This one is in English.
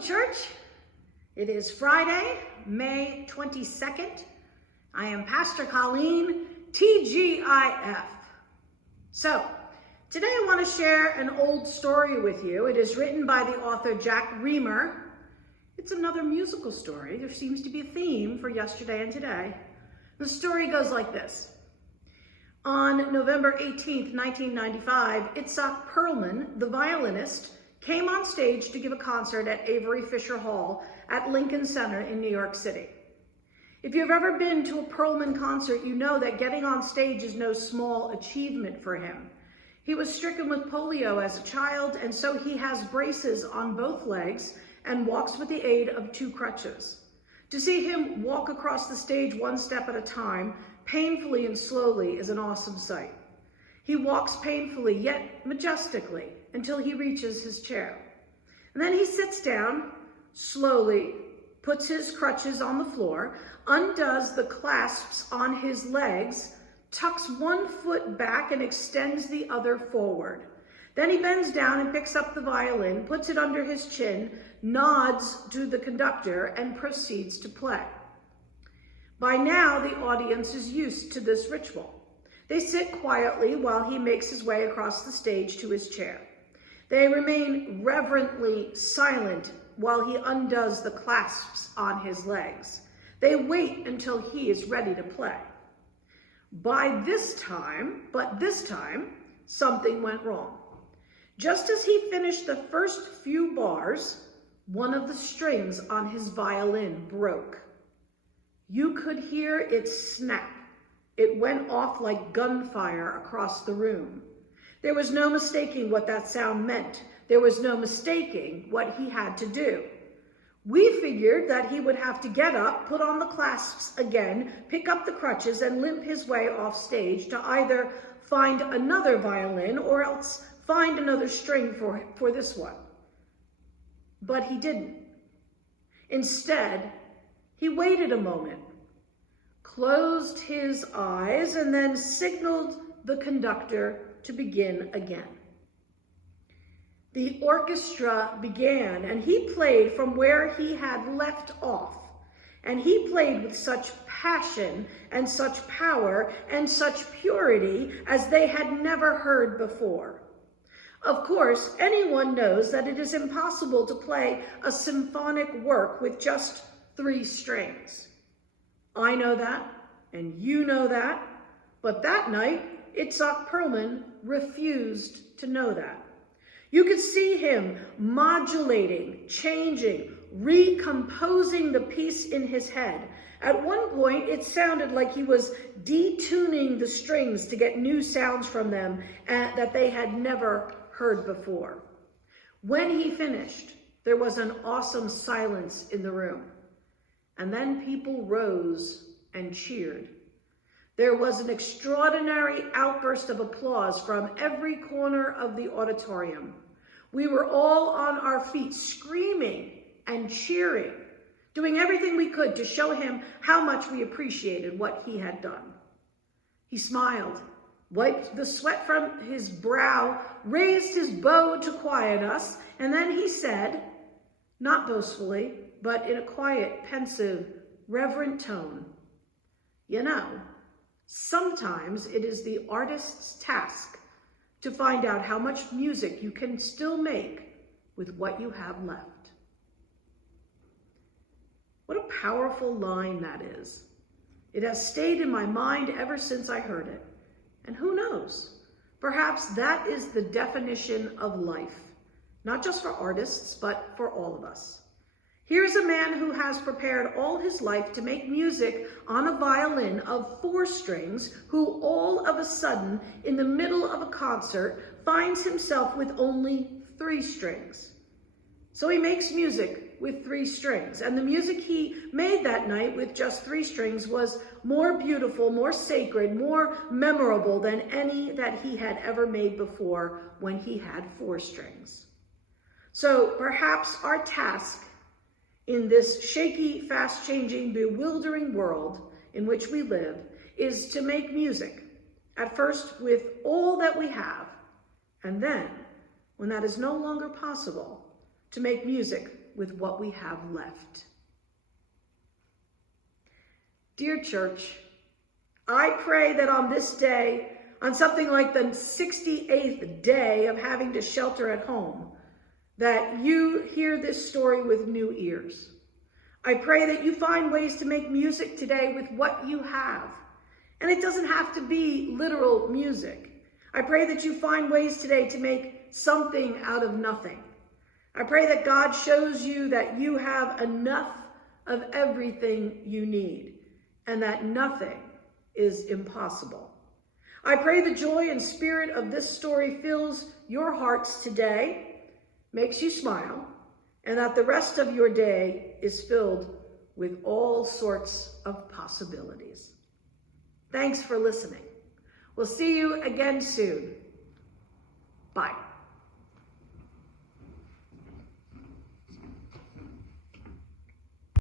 church. It is Friday, May 22nd. I am Pastor Colleen, TGIF. So, today I want to share an old story with you. It is written by the author Jack Reamer. It's another musical story. There seems to be a theme for yesterday and today. The story goes like this. On November 18th, 1995, Itzhak Perlman, the violinist, came on stage to give a concert at Avery Fisher Hall at Lincoln Center in New York City. If you've ever been to a Perlman concert, you know that getting on stage is no small achievement for him. He was stricken with polio as a child, and so he has braces on both legs and walks with the aid of 2 crutches. To see him walk across the stage one step at a time, painfully and slowly, is an awesome sight. He walks painfully yet majestically until he reaches his chair. And then he sits down, slowly puts his crutches on the floor, undoes the clasps on his legs, tucks one foot back and extends the other forward. Then he bends down and picks up the violin, puts it under his chin, nods to the conductor, and proceeds to play. By now, the audience is used to this ritual. They sit quietly while he makes his way across the stage to his chair. They remain reverently silent while he undoes the clasps on his legs. They wait until he is ready to play. This time, something went wrong. Just as he finished the first few bars, one of the strings on his violin broke. You could hear it snap. It went off like gunfire across the room. There was no mistaking what that sound meant. There was no mistaking what he had to do. We figured that he would have to get up, put on the clasps again, pick up the crutches, and limp his way off stage to either find another violin or else find another string for this one. But he didn't. Instead, he waited a moment, closed his eyes, and then signaled the conductor to begin again. The orchestra began, and he played from where he had left off. And he played with such passion and such power and such purity as they had never heard before. Of course, anyone knows that it is impossible to play a symphonic work with just 3 strings. I know that, and you know that, but that night, Itzhak Perlman refused to know that. You could see him modulating, changing, recomposing the piece in his head. At one point, it sounded like he was detuning the strings to get new sounds from them that they had never heard before. When he finished, there was an awesome silence in the room. And then people rose and cheered. There was an extraordinary outburst of applause from every corner of the auditorium. We were all on our feet, screaming and cheering, doing everything we could to show him how much we appreciated what he had done. He smiled, wiped the sweat from his brow, raised his bow to quiet us, and then he said, not boastfully, but in a quiet, pensive, reverent tone, "You know, sometimes it is the artist's task to find out how much music you can still make with what you have left." What a powerful line that is. It has stayed in my mind ever since I heard it. And who knows, perhaps that is the definition of life, not just for artists, but for all of us. Here's a man who has prepared all his life to make music on a violin of 4 strings, who all of a sudden, in the middle of a concert, finds himself with only 3 strings. So he makes music with 3 strings, and the music he made that night with just 3 strings was more beautiful, more sacred, more memorable than any that he had ever made before when he had 4 strings. So perhaps our task in this shaky, fast-changing, bewildering world in which we live is to make music, at first with all that we have, and then, when that is no longer possible, to make music with what we have left. Dear church, I pray that on this day, on something like the 68th day of having to shelter at home, that you hear this story with new ears. I pray that you find ways to make music today with what you have. And it doesn't have to be literal music. I pray that you find ways today to make something out of nothing. I pray that God shows you that you have enough of everything you need and that nothing is impossible. I pray the joy and spirit of this story fills your hearts today, makes you smile, and that the rest of your day is filled with all sorts of possibilities. Thanks for listening. We'll see you again soon. Bye.